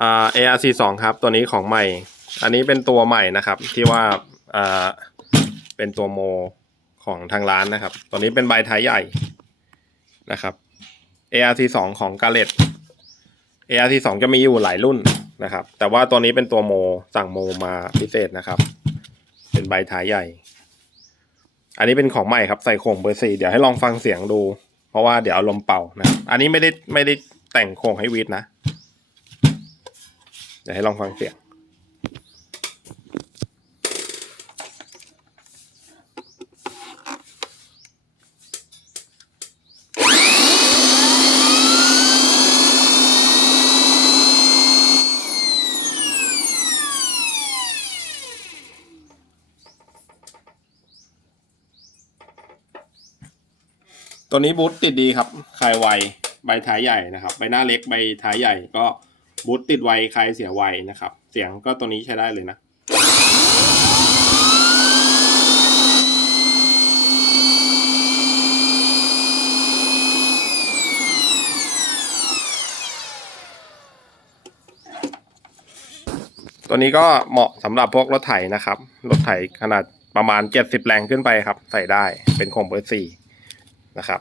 อ่า ARC สองครับ ตัวนี้ของใหม่ อันนี้เป็นตัวใหม่นะครับ ที่ว่าอ่าเป็นตัวโมของทางร้านนะครับ ตัวนี้เป็นใบท้ายใหญ่นะครับ ARC สองของกาเลต ARC สองจะมีอยู่หลายรุ่นนะครับ แต่ว่าตัวนี้เป็นตัวโมสั่งโมมาพิเศษนะครับ เป็นใบท้ายใหญ่ อันนี้เป็นของใหม่ครับใส่โครงเบอร์สี่เดี๋ยวให้ลองฟังเสียงดู เพราะว่าเดี๋ยวเอาลมเป่านะ อันนี้ไม่ได้ไม่ได้แต่งโครงให้วิทนะ ดี๋ยวให้ลองฟังเสียงตัวนี้บูทติดดีครับคลายไว ใบท้ายใหญ่นะครับ ใบหน้าเล็ก ใบท้ายใหญ่ก็ บูทติดไวคลายเสียไวนะครับ เสียงก็ตัวนี้ใช้ได้เลยนะตัวนี้ก็เหมาะสำหรับพวกรถไถนะครับ รถไถขนาดประมาณ 70 แรงขึ้นไปครับ ใส่ได้เป็นของเบอร์สี่นะครับ